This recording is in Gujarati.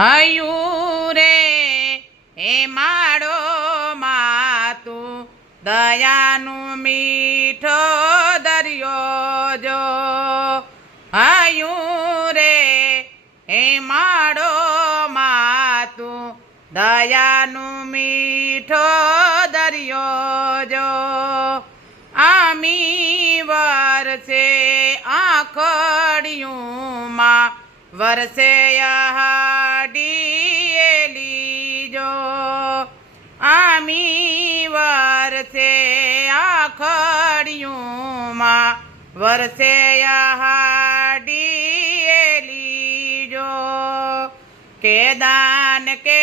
હયું રે હે માડો માતું દયાનું મીઠો દરિયો જો હયું રે હે માડો માતું દયાનું મીઠો દરિયો જો આમી વરસે આખડિયુંમાં વરસે હાડીએલી જો આમી વરસે આખડિયુંમાં વરસે હાડીએલી જો કે દાન કે